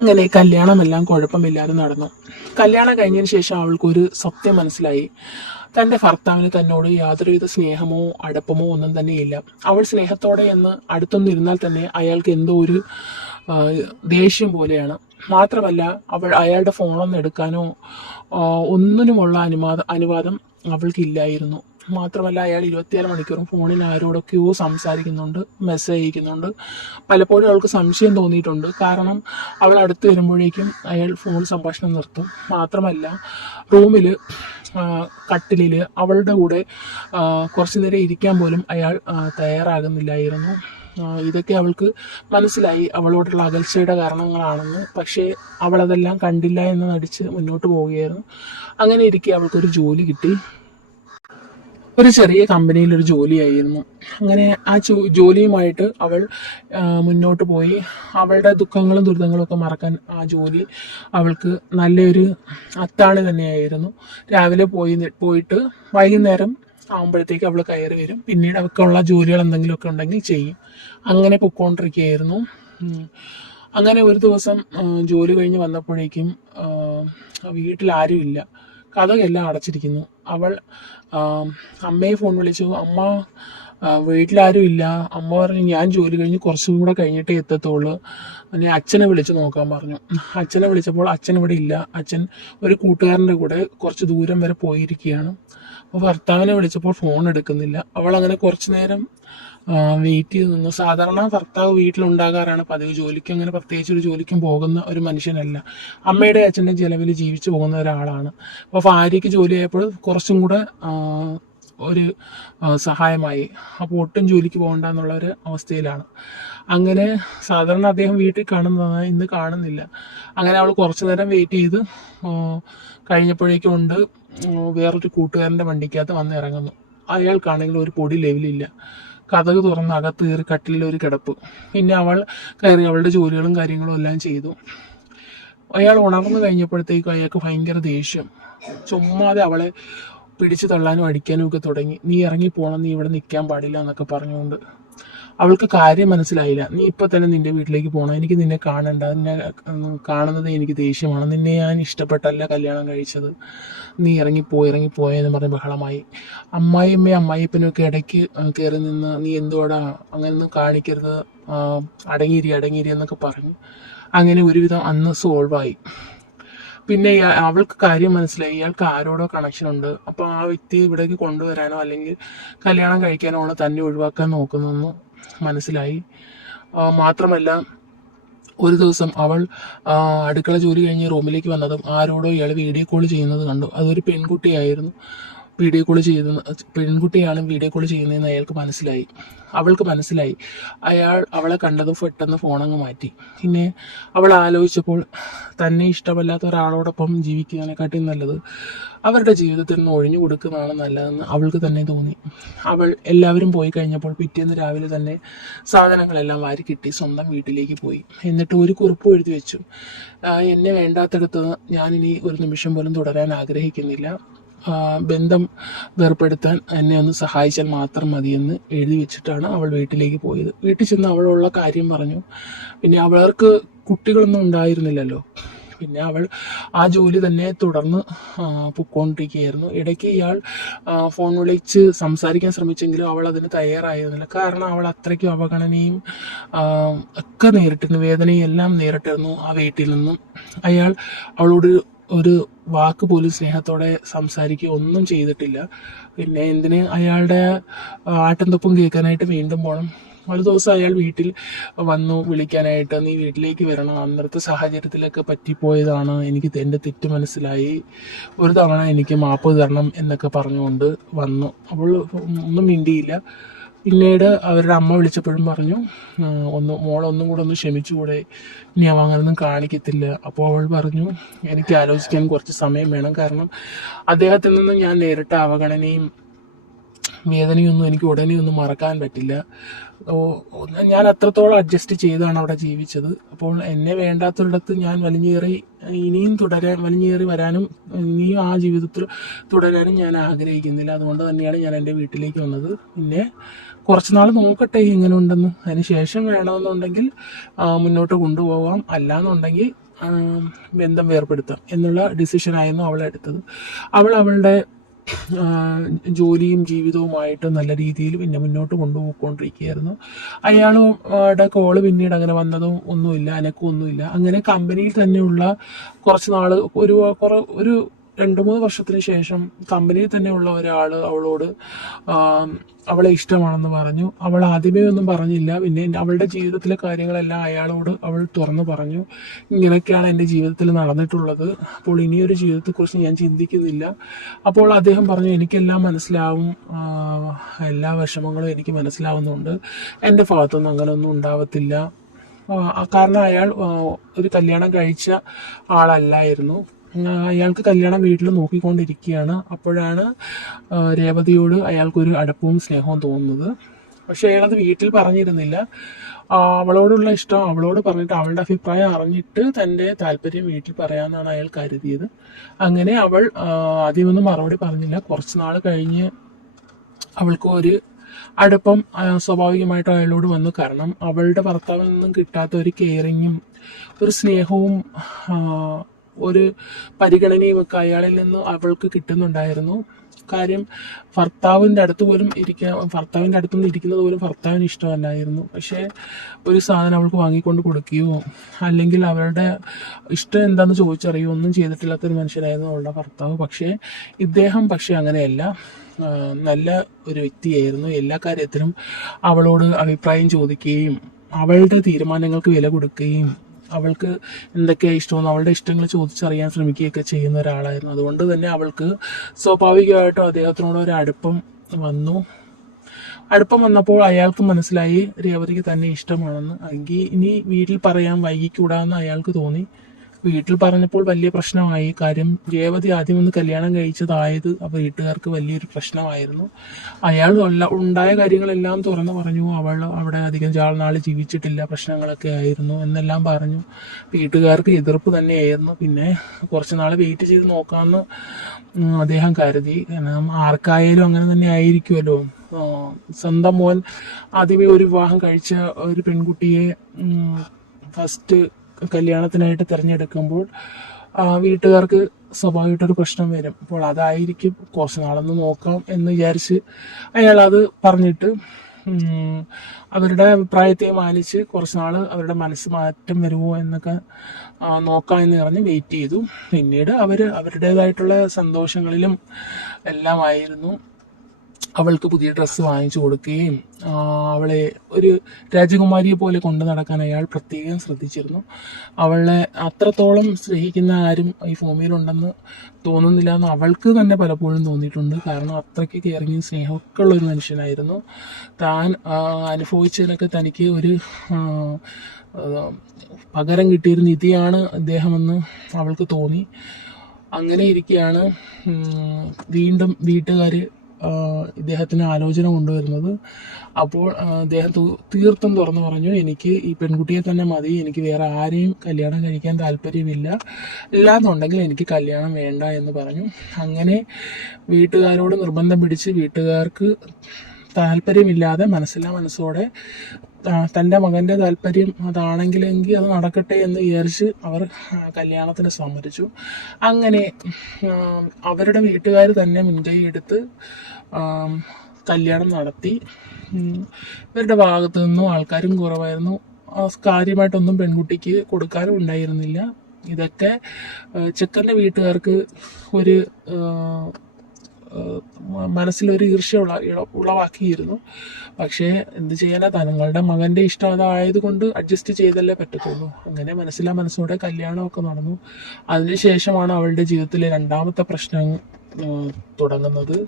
അങ്ങനെ കല്യാണമെല്ലാം കുഴപ്പമില്ലാതെ നടന്നു. കല്യാണം കഴിഞ്ഞതിന് ശേഷം അവൾക്കൊരു സത്യം മനസ്സിലായി. തന്റെ ഭർത്താവിന് തന്നോട് യാതൊരുവിധ സ്നേഹമോ അടുപ്പമോ ഒന്നും തന്നെയില്ല. അവൾ സ്നേഹത്തോടെ എന്ന് അടുത്തൊന്നിരുന്നാൽ തന്നെ അയാൾക്ക് എന്തോ ഒരു ആ, ദേഷ്യം പോലെയാണ്. മാത്രമല്ല അയാളുടെ ഫോണൊന്നും എടുക്കാനോ ഒന്നിനുമുള്ള അനുവാദം അവൾക്കില്ലായിരുന്നു. മാത്രമല്ല അയാൾ 24 മണിക്കൂറും ഫോണിൽ ആരോടൊക്കെയോ സംസാരിക്കുന്നുണ്ട്, മെസ്സേജ് അയക്കുന്നുണ്ട്. പലപ്പോഴും അവൾക്ക് സംശയം തോന്നിയിട്ടുണ്ട്. കാരണം അവൾ അടുത്ത് വരുമ്പോഴേക്കും അയാൾ ഫോൺ സംഭാഷണം നിർത്തും. മാത്രമല്ല റൂമിൽ കട്ടിലിൽ അവളുടെ കൂടെ കുറച്ചു നേരം ഇരിക്കാൻ പോലും അയാൾ തയ്യാറാകുന്നില്ലായിരുന്നു. ഇതൊക്കെ അവൾക്ക് മനസ്സിലായി അവളോടുള്ള അകൽച്ചയുടെ കാരണങ്ങളാണെന്ന്. പക്ഷേ അവളതെല്ലാം കണ്ടില്ല എന്ന് നടിച്ച് മുന്നോട്ട് പോവുകയായിരുന്നു. അങ്ങനെ ഇരിക്കെ അവൾക്കൊരു ജോലി കിട്ടി. ഒരു ചെറിയ കമ്പനിയിൽ ഒരു ജോലിയായിരുന്നു. അങ്ങനെ ആ ജോലിയുമായിട്ട് അവൾ മുന്നോട്ട് പോയി. അവളുടെ ദുഃഖങ്ങളും ദുരിതങ്ങളും ഒക്കെ മറക്കാൻ ആ ജോലി അവൾക്ക് നല്ലൊരു അത്താണി തന്നെയായിരുന്നു. രാവിലെ പോയിട്ട് വൈകുന്നേരം ആകുമ്പോഴത്തേക്ക് അവൾ കയറി വരും. പിന്നീട് അവൾക്കുള്ള ജോലികൾ എന്തെങ്കിലുമൊക്കെ ഉണ്ടെങ്കിൽ ചെയ്യും. അങ്ങനെ പൊയ്ക്കൊണ്ടിരിക്കുകയായിരുന്നു. അങ്ങനെ ഒരു ദിവസം ജോലി കഴിഞ്ഞ് വന്നപ്പോഴേക്കും വീട്ടിൽ ആരുമില്ല. കതകെല്ലാം അടച്ചിരിക്കുന്നു. അവൾ അമ്മയെ ഫോൺ വിളിച്ചു. അമ്മ വീട്ടിലാരും ഇല്ല. അമ്മ പറഞ്ഞു ഞാൻ ജോലി കഴിഞ്ഞ് കുറച്ചും കൂടെ കഴിഞ്ഞിട്ടേ എത്തത്തുള്ളൂ. പിന്നെ അച്ഛനെ വിളിച്ച് നോക്കാൻ പറഞ്ഞു. അച്ഛനെ വിളിച്ചപ്പോൾ അച്ഛൻ ഇവിടെ ഇല്ല. അച്ഛൻ ഒരു കൂട്ടുകാരൻ്റെ കൂടെ കുറച്ച് ദൂരം വരെ പോയിരിക്കുകയാണ്. അപ്പോൾ ഭർത്താവിനെ വിളിച്ചപ്പോൾ ഫോൺ എടുക്കുന്നില്ല. അവൾ അങ്ങനെ കുറച്ചു നേരം വെയിറ്റ് ചെയ്ത് നിന്നു. സാധാരണ ഭർത്താവ് വീട്ടിലുണ്ടാകാറാണ് പതിവ്. ജോലിക്ക് അങ്ങനെ പ്രത്യേകിച്ച് ഒരു ജോലിക്കും പോകുന്ന ഒരു മനുഷ്യനല്ല. അമ്മയുടെ അച്ഛൻ്റെ ചെലവിൽ ജീവിച്ചു പോകുന്ന ഒരാളാണ്. അപ്പോൾ ഭാര്യയ്ക്ക് ജോലിയായപ്പോൾ കുറച്ചും കൂടെ ഒരു സഹായമായി. അപ്പോൾ ഒട്ടും ജോലിക്ക് പോകണ്ട എന്നുള്ള ഒരു അവസ്ഥയിലാണ്. അങ്ങനെ സാധാരണ അദ്ദേഹം വീട്ടിൽ കാണുന്നതാണ്, ഇന്ന് കാണുന്നില്ല. അങ്ങനെ അവൾ കുറച്ചു നേരം വെയിറ്റ് ചെയ്ത് കഴിഞ്ഞപ്പോഴേക്കും ഉണ്ട് വേറൊരു കൂട്ടുകാരൻ്റെ വണ്ടിക്കകത്ത് വന്ന് ഇറങ്ങുന്നു. അയാൾക്കാണെങ്കിൽ ഒരു പൊടി ലെവലില്ല. കതക് തുറന്ന് അകത്ത് കയറി കട്ടിലൊരു കിടപ്പ്. പിന്നെ അവൾ കയറി അവളുടെ ജോലികളും കാര്യങ്ങളും എല്ലാം ചെയ്തു. അയാൾ ഉണർന്നു കഴിഞ്ഞപ്പോഴത്തേക്കും അയാൾക്ക് ഭയങ്കര ദേഷ്യം. ചുമ്മാതെ അവളെ പിടിച്ചു തള്ളാനും അടിക്കാനും ഒക്കെ തുടങ്ങി. നീ ഇറങ്ങിപ്പോണം, നീ ഇവിടെ നിൽക്കാൻ പാടില്ല എന്നൊക്കെ പറഞ്ഞുകൊണ്ട്. അവൾക്ക് കാര്യം മനസ്സിലായില്ല. നീ ഇപ്പൊ തന്നെ നിന്റെ വീട്ടിലേക്ക് പോകണം, എനിക്ക് നിന്നെ കാണണ്ട, നിന്നെ കാണുന്നത് എനിക്ക് ദേഷ്യമാണ്, നിന്നെ ഞാൻ ഇഷ്ടപ്പെട്ടല്ല കല്യാണം കഴിച്ചത്, നീ ഇറങ്ങിപ്പോയെന്ന് പറഞ്ഞ് ബഹളമായി. അമ്മായിയപ്പനും ഒക്കെ ഇടയ്ക്ക് കയറി നിന്ന് നീ എന്തുവാടാ അങ്ങനെയൊന്നും കാണിക്കരുത്, അടങ്ങിയിരി എന്നൊക്കെ പറഞ്ഞു. അങ്ങനെ ഒരുവിധം അന്ന് സോൾവായി. പിന്നെ അവൾക്ക് കാര്യം മനസ്സിലായി, ഇയാൾക്ക് ആരോടോ കണക്ഷൻ ഉണ്ട്. അപ്പോൾ ആ വ്യക്തിയെ ഇവിടേക്ക് കൊണ്ടുവരാനോ അല്ലെങ്കിൽ കല്യാണം കഴിക്കാനോ ആണ് തന്നെ ഒഴിവാക്കാൻ നോക്കുന്നതെന്ന് മനസ്സിലായി. മാത്രമല്ല ഒരു ദിവസം അവൾ അടുക്കള ജോലി കഴിഞ്ഞ് റൂമിലേക്ക് വന്നതും ആരോടോ ഇയാൾ വീഡിയോ കോൾ ചെയ്യുന്നത് കണ്ടു. അതൊരു പെൺകുട്ടിയായിരുന്നു. പെൺകുട്ടിയാണ് വീഡിയോ കോൾ ചെയ്യുന്നതെന്ന് അയാൾക്ക് മനസ്സിലായി. അവൾക്ക് മനസ്സിലായി. അവളെ കണ്ടതും പെട്ടെന്ന് ഫോണങ്ങ് മാറ്റി. പിന്നെ അവൾ ആലോചിച്ചപ്പോൾ തന്നെ ഇഷ്ടമല്ലാത്ത ഒരാളോടൊപ്പം ജീവിക്കുന്നതിനെക്കാട്ടിയും നല്ലത് അവരുടെ ജീവിതത്തിൽ നിന്ന് ഒഴിഞ്ഞു കൊടുക്കുന്നതാണ് നല്ലതെന്ന് അവൾക്ക് തന്നെ തോന്നി. അവൾ എല്ലാവരും പോയി കഴിഞ്ഞപ്പോൾ പിറ്റേന്ന് രാവിലെ തന്നെ സാധനങ്ങളെല്ലാം വാരി കിട്ടി സ്വന്തം വീട്ടിലേക്ക് പോയി. എന്നിട്ട് ഒരു കുറിപ്പ് എഴുതി വെച്ചു. എന്നെ വേണ്ടാത്തടത്ത് ഞാനിനി ഒരു നിമിഷം പോലും തുടരാൻ ആഗ്രഹിക്കുന്നില്ല. ബന്ധം വേർപ്പെടുത്താൻ എന്നെ ഒന്ന് സഹായിച്ചാൽ മാത്രം മതിയെന്ന് എഴുതി വെച്ചിട്ടാണ് അവൾ വീട്ടിലേക്ക് പോയത്. വീട്ടിൽ ചെന്ന് അവളുള്ള കാര്യം പറഞ്ഞു. പിന്നെ അവൾക്ക് കുട്ടികളൊന്നും ഉണ്ടായിരുന്നില്ലല്ലോ. പിന്നെ അവൾ ആ ജോലി തന്നെ തുടർന്ന് പൊയ്ക്കൊണ്ടിരിക്കുകയായിരുന്നു. ഇടയ്ക്ക് ഇയാൾ ഫോൺ വിളിച്ച് സംസാരിക്കാൻ ശ്രമിച്ചെങ്കിലും അവൾ അതിന് തയ്യാറായിരുന്നില്ല. കാരണം അവൾ അത്രയ്ക്കും അവഗണനയും ഒക്കെ നേരിട്ടിരുന്നു, വേദനയും എല്ലാം നേരിട്ടിരുന്നു ആ വീട്ടിൽ നിന്നും. അയാൾ അവളോട് ഒരു വാക്ക് പോലും സ്നേഹത്തോടെ സംസാരിക്കുക ഒന്നും ചെയ്തിട്ടില്ല. പിന്നെ എന്തിന് അയാളുടെ ആട്ടിൻതൊപ്പം കേൾക്കാനായിട്ട് വീണ്ടും പോകണം. ഒരു ദിവസം അയാൾ വീട്ടിൽ വന്നു വിളിക്കാനായിട്ട്, നീ വീട്ടിലേക്ക് വരണം, അന്നത്തെ സാഹചര്യത്തിലൊക്കെ പറ്റിപ്പോയതാണ്, എനിക്ക് എൻ്റെ തെറ്റ് മനസ്സിലായി, ഒരു തവണ എനിക്ക് മാപ്പ് തരണം എന്നൊക്കെ പറഞ്ഞുകൊണ്ട് വന്നു. അവൾ ഒന്നും മിണ്ടിയില്ല. പിന്നീട് അവരുടെ അമ്മ വിളിച്ചപ്പോഴും പറഞ്ഞു, മോളൊന്നും കൂടെ ഒന്ന് ക്ഷമിച്ചുകൂടെ, ഇനി അവ അങ്ങനൊന്നും കാണിക്കത്തില്ല. അപ്പോൾ അവൾ പറഞ്ഞു, എനിക്ക് ആലോചിക്കാൻ കുറച്ച് സമയം വേണം. കാരണം അദ്ദേഹത്തിൽ നിന്ന് ഞാൻ നേരിട്ട അവഗണനയും വേദനയൊന്നും എനിക്ക് ഉടനെ ഒന്നും മറക്കാൻ പറ്റില്ല. ഞാൻ അത്രത്തോളം അഡ്ജസ്റ്റ് ചെയ്താണ് അവിടെ ജീവിച്ചത്. അപ്പോൾ എന്നെ വേണ്ടാത്തൊരിടത്ത് ഞാൻ വലിഞ്ഞേറി ഇനിയും വലിഞ്ഞേറി വരാനും ഇനിയും ആ ജീവിതത്തിൽ തുടരാനും ഞാൻ ആഗ്രഹിക്കുന്നില്ല. അതുകൊണ്ട് തന്നെയാണ് ഞാൻ എൻ്റെ വീട്ടിലേക്ക് വന്നത്. പിന്നെ കുറച്ച് നാൾ നോക്കട്ടെ എങ്ങനെ ഉണ്ടെന്ന്. അതിന് ശേഷം വേണമെന്നുണ്ടെങ്കിൽ മുന്നോട്ട് കൊണ്ടുപോകാം, അല്ലാന്നുണ്ടെങ്കിൽ ബന്ധം വേർപെടുത്താം എന്നുള്ള ഡിസിഷനായിരുന്നു അവൾ എടുത്തത്. അവളുടെ ജോലിയും ജീവിതവുമായിട്ട് നല്ല രീതിയിൽ പിന്നെ മുന്നോട്ട് കൊണ്ടുപോയിക്കൊണ്ടിരിക്കുകയായിരുന്നു. അയാളുടെ കോള് പിന്നീട് അങ്ങനെ വന്നതും ഒന്നുമില്ല, അനക്കൊന്നുമില്ല. അങ്ങനെ കമ്പനിയിൽ തന്നെയുള്ള കുറച്ച് നാൾ ഒരു 2-3 വർഷത്തിന് ശേഷം കമ്പനിയിൽ തന്നെയുള്ള ഒരാൾ അവളോട് അവളെ ഇഷ്ടമാണെന്ന് പറഞ്ഞു. അവൾ ആദ്യമേ ഒന്നും പറഞ്ഞില്ല. പിന്നെ അവളുടെ ജീവിതത്തിലെ കാര്യങ്ങളെല്ലാം അയാളോട് അവൾ തുറന്നു പറഞ്ഞു. ഇങ്ങനെയൊക്കെയാണ് എൻ്റെ ജീവിതത്തിൽ നടന്നിട്ടുള്ളത്, അപ്പോൾ ഇനിയൊരു ജീവിതത്തെക്കുറിച്ച് ഞാൻ ചിന്തിക്കുന്നില്ല. അപ്പോൾ അദ്ദേഹം പറഞ്ഞു, എനിക്കെല്ലാം മനസ്സിലാവും, എല്ലാ വിഷമങ്ങളും എനിക്ക് മനസ്സിലാവുന്നുണ്ട്, എൻ്റെ ഭാഗത്തൊന്നും അങ്ങനെയൊന്നും ഉണ്ടാവത്തില്ല. കാരണം അയാൾ ഒരു കല്യാണം കഴിച്ച ആളല്ലായിരുന്നു. അയാൾക്ക് കല്യാണം വീട്ടിൽ നോക്കിക്കൊണ്ടിരിക്കുകയാണ്. അപ്പോഴാണ് രേവതിയോട് അയാൾക്കൊരു അടുപ്പവും സ്നേഹവും തോന്നുന്നത്. പക്ഷെ അയാളത് വീട്ടിൽ പറഞ്ഞിരുന്നില്ല. അവളോടുള്ള ഇഷ്ടം അവളോട് പറഞ്ഞിട്ട് അവളുടെ അഭിപ്രായം അറിഞ്ഞിട്ട് തൻ്റെ താല്പര്യം വീട്ടിൽ പറയാമെന്നാണ് അയാൾ കരുതിയത്. അങ്ങനെ അവൾ ആദ്യമൊന്നും മറുപടി പറഞ്ഞില്ല. കുറച്ച് നാൾ കഴിഞ്ഞ് അവൾക്ക് ഒരു അടുപ്പം സ്വാഭാവികമായിട്ടും അയാളോട് വന്നു. കാരണം അവളുടെ ഭർത്താവിൽ നിന്നും കിട്ടാത്ത ഒരു കെയറിങ്ങും ഒരു സ്നേഹവും ഒരു പരിഗണനയും ഒക്കെ അയാളിൽ നിന്ന് അവൾക്ക് കിട്ടുന്നുണ്ടായിരുന്നു. കാര്യം ഭർത്താവിൻ്റെ അടുത്തുനിന്ന് ഇരിക്കുന്നത് പോലും ഭർത്താവിന് ഇഷ്ടമല്ലായിരുന്നു. പക്ഷേ ഒരു സാധനം അവൾക്ക് വാങ്ങിക്കൊണ്ട് കൊടുക്കുകയോ അല്ലെങ്കിൽ അവരുടെ ഇഷ്ടം എന്താണെന്ന് ചോദിച്ചറിയുകയോ ഒന്നും ചെയ്തിട്ടില്ലാത്തൊരു മനുഷ്യനായിരുന്നു അവളുടെ ഭർത്താവ്. ഇദ്ദേഹം അങ്ങനെയല്ല, നല്ല ഒരു വ്യക്തിയായിരുന്നു. എല്ലാ കാര്യത്തിലും അവളോട് അഭിപ്രായം ചോദിക്കുകയും അവളുടെ തീരുമാനങ്ങൾക്ക് വില കൊടുക്കുകയും അവൾക്ക് എന്തൊക്കെയാണ് ഇഷ്ടമെന്ന് അവളുടെ ഇഷ്ടങ്ങൾ ചോദിച്ചറിയാൻ ശ്രമിക്കുകയൊക്കെ ചെയ്യുന്ന ഒരാളായിരുന്നു. അതുകൊണ്ട് തന്നെ അവൾക്ക് സ്വാഭാവികമായിട്ടും അദ്ദേഹത്തിനോട് ഒരു അടുപ്പം വന്നപ്പോൾ അയാൾക്ക് മനസ്സിലായി രേവതിക്ക് തന്നെ ഇഷ്ടമാണെന്ന്. എങ്കിൽ ഇനി വീട്ടിൽ പറയാൻ വൈകിക്കൂടാന്ന് അയാൾക്ക് തോന്നി. വീട്ടിൽ പറഞ്ഞപ്പോൾ വലിയ പ്രശ്നമായി. കാര്യം രേവതി ആദ്യം ഒന്ന് കല്യാണം കഴിച്ചതായത് വീട്ടുകാർക്ക് വലിയൊരു പ്രശ്നമായിരുന്നു. അയാൾ ഉണ്ടായ കാര്യങ്ങളെല്ലാം തുറന്നു പറഞ്ഞു. അവൾ അവിടെ അധികം നാൾ ജീവിച്ചിട്ടില്ല, പ്രശ്നങ്ങളൊക്കെ ആയിരുന്നു എന്നെല്ലാം പറഞ്ഞു. വീട്ടുകാർക്ക് എതിർപ്പ് തന്നെയായിരുന്നു. പിന്നെ കുറച്ച് നാൾ വെയിറ്റ് ചെയ്ത് നോക്കാമെന്ന് അദ്ദേഹം കരുതി. കാരണം ആർക്കായാലും അങ്ങനെ തന്നെ ആയിരിക്കുമല്ലോ. സ്വന്തം മോൻ ആദ്യമേ ഒരു വിവാഹം കഴിച്ച ഒരു പെൺകുട്ടിയെ ഫസ്റ്റ് കല്യാണത്തിനായിട്ട് തിരഞ്ഞെടുക്കുമ്പോൾ വീട്ടുകാർക്ക് സ്വാഭാവികമായിട്ടൊരു പ്രശ്നം വരും. അപ്പോൾ അതായിരിക്കും, കുറച്ച് നാളൊന്ന് നോക്കാം എന്ന് വിചാരിച്ച് അയാൾ അത് പറഞ്ഞിട്ട് അവരുടെ അഭിപ്രായത്തെ മാനിച്ച് കുറച്ച് നാൾ അവരുടെ മനസ്സ് മാറ്റം വരുമോ എന്നൊക്കെ നോക്കാം എന്ന് പറഞ്ഞ് വെയിറ്റ് ചെയ്തു. പിന്നീട് അവരുടേതായിട്ടുള്ള സന്തോഷങ്ങളിലും എല്ലാമായിരുന്നു. അവൾക്ക് പുതിയ ഡ്രസ്സ് വാങ്ങിച്ചു കൊടുക്കുകയും അവളെ ഒരു രാജകുമാരിയെ പോലെ കൊണ്ടു നടക്കാൻ അയാൾ പ്രത്യേകം ശ്രദ്ധിച്ചിരുന്നു. അവളെ അത്രത്തോളം സ്നേഹിക്കുന്ന ആരും ഈ ഭൂമിയിലുണ്ടെന്ന് തോന്നുന്നില്ല എന്ന് അവൾക്ക് തന്നെ പലപ്പോഴും തോന്നിയിട്ടുണ്ട്. കാരണം അത്രയ്ക്ക് കെയറിങ്ങും സ്നേഹമൊക്കെ ഉള്ളൊരു മനുഷ്യനായിരുന്നു. താൻ അനുഭവിച്ചതിനൊക്കെ തനിക്ക് ഒരു പകരം കിട്ടിയൊരു നിധിയാണ് അദ്ദേഹമെന്ന് അവൾക്ക് തോന്നി. അങ്ങനെ ഇരിക്കെയാണ് വീണ്ടും വീട്ടുകാർ ഇദ്ദേഹത്തിന് ആലോചന കൊണ്ടുവരുന്നത്. അപ്പോൾ അദ്ദേഹം തീർത്തും തുറന്നു പറഞ്ഞു, എനിക്ക് ഈ പെൺകുട്ടിയെ തന്നെ മതി, എനിക്ക് വേറെ ആരെയും കല്യാണം കഴിക്കാൻ താല്പര്യമില്ല, ഇല്ലാന്നുണ്ടെങ്കിൽ എനിക്ക് കല്യാണം വേണ്ട എന്ന് പറഞ്ഞു. അങ്ങനെ വീട്ടുകാരോട് നിർബന്ധം പിടിച്ച് വീട്ടുകാർക്ക് താല്പര്യമില്ലാതെ മനസ്സോടെ തൻ്റെ മകൻ്റെ താല്പര്യം അതാണെങ്കിലെങ്കിൽ അത് നടക്കട്ടെ എന്ന് വിചാരിച്ച് അവർ കല്യാണത്തിന് സമ്മതിച്ചു. അങ്ങനെ അവരുടെ വീട്ടുകാർ തന്നെ മുൻകൈ എടുത്ത് കല്യാണം നടത്തി. ഇവരുടെ ഭാഗത്തു നിന്നും ആൾക്കാരും കുറവായിരുന്നു. കാര്യമായിട്ടൊന്നും പെൺകുട്ടിക്ക് കൊടുക്കാനും ഉണ്ടായിരുന്നില്ല. ഇതൊക്കെ ചെക്കൻ്റെ വീട്ടുകാർക്ക് ഒരു മനസ്സിലൊരു ഈർഷ്യ ഉളവാക്കിയിരുന്നു. പക്ഷേ എന്ത് ചെയ്യാനാ, തങ്ങളുടെ മകൻ്റെ ഇഷ്ടം അതായതുകൊണ്ട് അഡ്ജസ്റ്റ് ചെയ്തല്ലേ പറ്റത്തുള്ളൂ. അങ്ങനെ മനസ്സോടെ കല്യാണമൊക്കെ നടന്നു. അതിനുശേഷമാണ് അവളുടെ ജീവിതത്തിലെ രണ്ടാമത്തെ പ്രശ്നം തുടങ്ങുന്നത്.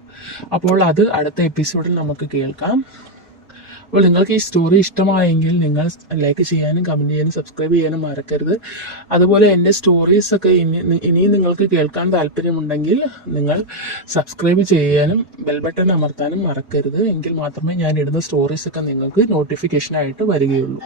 അപ്പോൾ അത് അടുത്ത എപ്പിസോഡിൽ നമുക്ക് കേൾക്കാം. അപ്പോൾ നിങ്ങൾക്ക് ഈ സ്റ്റോറി ഇഷ്ടമായെങ്കിൽ നിങ്ങൾ ലൈക്ക് ചെയ്യാനും കമൻറ്റ് ചെയ്യാനും സബ്സ്ക്രൈബ് ചെയ്യാനും മറക്കരുത്. അതുപോലെ എൻ്റെ സ്റ്റോറീസൊക്കെ ഇനിയും നിങ്ങൾക്ക് കേൾക്കാൻ താല്പര്യമുണ്ടെങ്കിൽ നിങ്ങൾ സബ്സ്ക്രൈബ് ചെയ്യാനും ബെൽ ബട്ടൺ അമർത്താനും മറക്കരുത്. എങ്കിൽ മാത്രമേ ഞാൻ ഇടുന്ന സ്റ്റോറീസൊക്കെ നിങ്ങൾക്ക് നോട്ടിഫിക്കേഷനായിട്ട് വരികയുള്ളൂ.